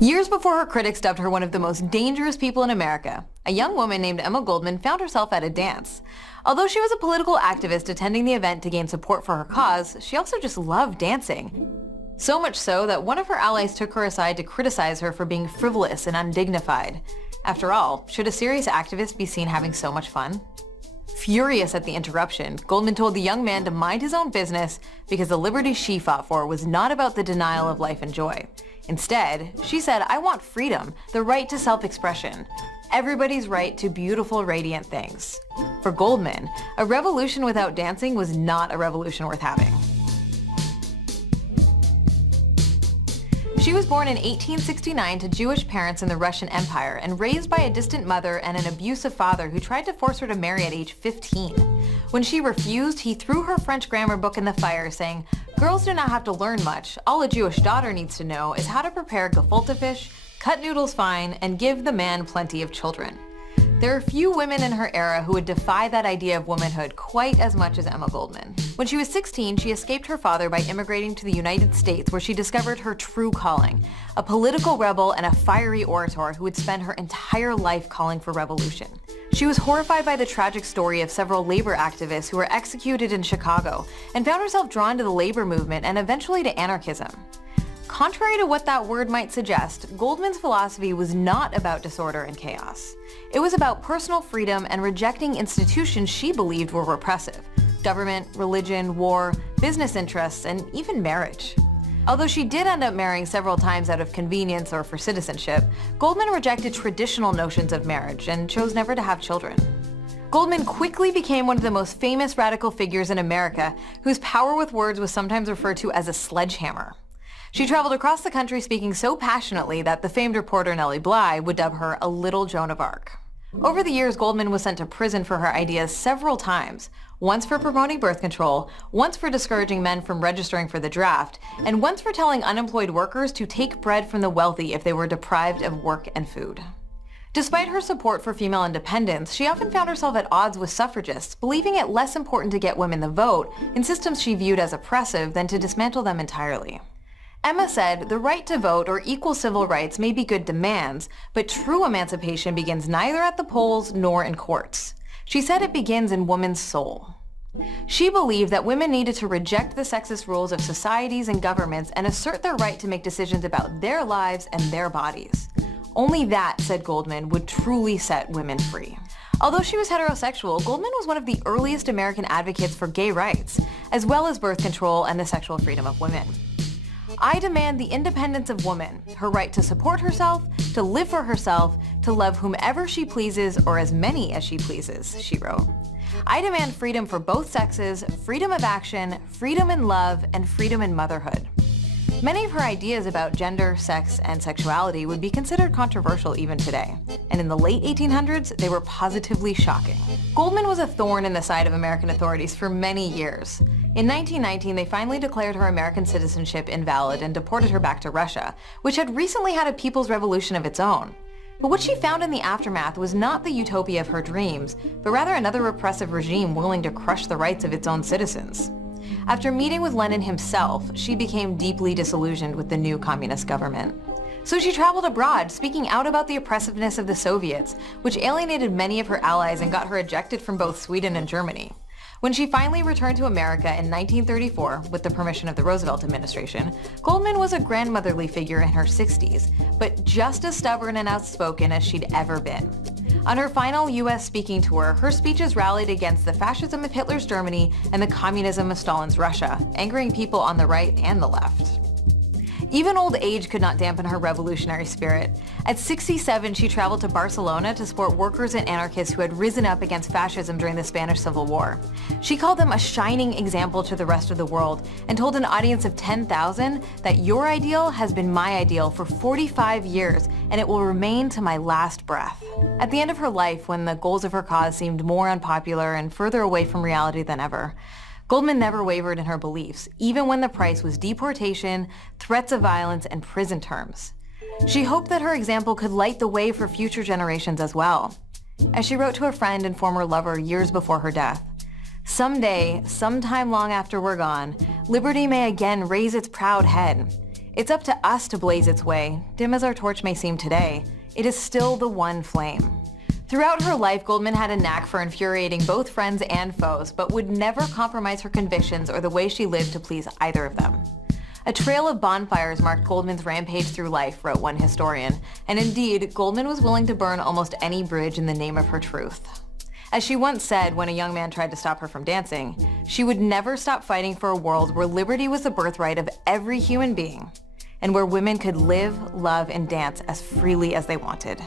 Years before her critics dubbed her one of the most dangerous people in America, a young woman named Emma Goldman found herself at a dance. Although she was a political activist attending the event to gain support for her cause, she also just loved dancing. So much so that one of her allies took her aside to criticize her for being frivolous and undignified. After all, should a serious activist be seen having so much fun? Furious at the interruption, Goldman told the young man to mind his own business because the liberty she fought for was not about the denial of life and joy. Instead, she said, "I want freedom, the right to self-expression, everybody's right to beautiful, radiant things." For Goldman, a revolution without dancing was not a revolution worth having. She was born in 1869 to Jewish parents in the Russian Empire and raised by a distant mother and an abusive father who tried to force her to marry at age 15. When she refused, he threw her French grammar book in the fire, saying, "Girls do not have to learn much. All a Jewish daughter needs to know is how to prepare gefilte fish, cut noodles fine, and give the man plenty of children." There are few women in her era who would defy that idea of womanhood quite as much as Emma Goldman. When she was 16, she escaped her father by immigrating to the United States, where she discovered her true calling, a political rebel and a fiery orator who would spend her entire life calling for revolution. She was horrified by the tragic story of several labor activists who were executed in Chicago and found herself drawn to the labor movement and eventually to anarchism. Contrary to what that word might suggest, Goldman's philosophy was not about disorder and chaos. It was about personal freedom and rejecting institutions she believed were repressive: government, religion, war, business interests, and even marriage. Although she did end up marrying several times out of convenience or for citizenship, Goldman rejected traditional notions of marriage and chose never to have children. Goldman quickly became one of the most famous radical figures in America, whose power with words was sometimes referred to as a sledgehammer. She traveled across the country speaking so passionately that the famed reporter Nellie Bly would dub her a little Joan of Arc. Over the years, Goldman was sent to prison for her ideas several times, once for promoting birth control, once for discouraging men from registering for the draft, and once for telling unemployed workers to take bread from the wealthy if they were deprived of work and food. Despite her support for female independence, she often found herself at odds with suffragists, believing it less important to get women the vote in systems she viewed as oppressive than to dismantle them entirely. Emma said, "The right to vote or equal civil rights may be good demands, but true emancipation begins neither at the polls nor in courts." She said it begins in woman's soul. She believed that women needed to reject the sexist rules of societies and governments and assert their right to make decisions about their lives and their bodies. Only that, said Goldman, would truly set women free. Although she was heterosexual, Goldman was one of the earliest American advocates for gay rights, as well as birth control and the sexual freedom of women. "I demand the independence of woman, her right to support herself, to live for herself, to love whomever she pleases or as many as she pleases," she wrote. "I demand freedom for both sexes, freedom of action, freedom in love, and freedom in motherhood." Many of her ideas about gender, sex, and sexuality would be considered controversial even today, and in the late 1800s, they were positively shocking. Goldman was a thorn in the side of American authorities for many years. In 1919, they finally declared her American citizenship invalid and deported her back to Russia, which had recently had a people's revolution of its own. But what she found in the aftermath was not the utopia of her dreams, but rather another repressive regime willing to crush the rights of its own citizens. After meeting with Lenin himself, she became deeply disillusioned with the new communist government. So she traveled abroad, speaking out about the oppressiveness of the Soviets, which alienated many of her allies and got her ejected from both Sweden and Germany. When she finally returned to America in 1934, with the permission of the Roosevelt administration, Goldman was a grandmotherly figure in her 60s, but just as stubborn and outspoken as she'd ever been. On her final US speaking tour, her speeches rallied against the fascism of Hitler's Germany and the communism of Stalin's Russia, angering people on the right and the left. Even old age could not dampen her revolutionary spirit. At 67, she traveled to Barcelona to support workers and anarchists who had risen up against fascism during the Spanish Civil War. She called them a shining example to the rest of the world and told an audience of 10,000 that "your ideal has been my ideal for 45 years and it will remain to my last breath." At the end of her life, when the goals of her cause seemed more unpopular and further away from reality than ever, Goldman never wavered in her beliefs, even when the price was deportation, threats of violence, and prison terms. She hoped that her example could light the way for future generations as well. As she wrote to a friend and former lover years before her death, "Someday, sometime long after we're gone, liberty may again raise its proud head. It's up to us to blaze its way. Dim as our torch may seem today, it is still the one flame. Throughout her life, Goldman had a knack for infuriating both friends and foes, but would never compromise her convictions or the way she lived to please either of them. A trail of bonfires marked Goldman's rampage through life, wrote one historian, and indeed, Goldman was willing to burn almost any bridge in the name of her truth. As she once said when a young man tried to stop her from dancing, she would never stop fighting for a world where liberty was the birthright of every human being, and where women could live, love, and dance as freely as they wanted.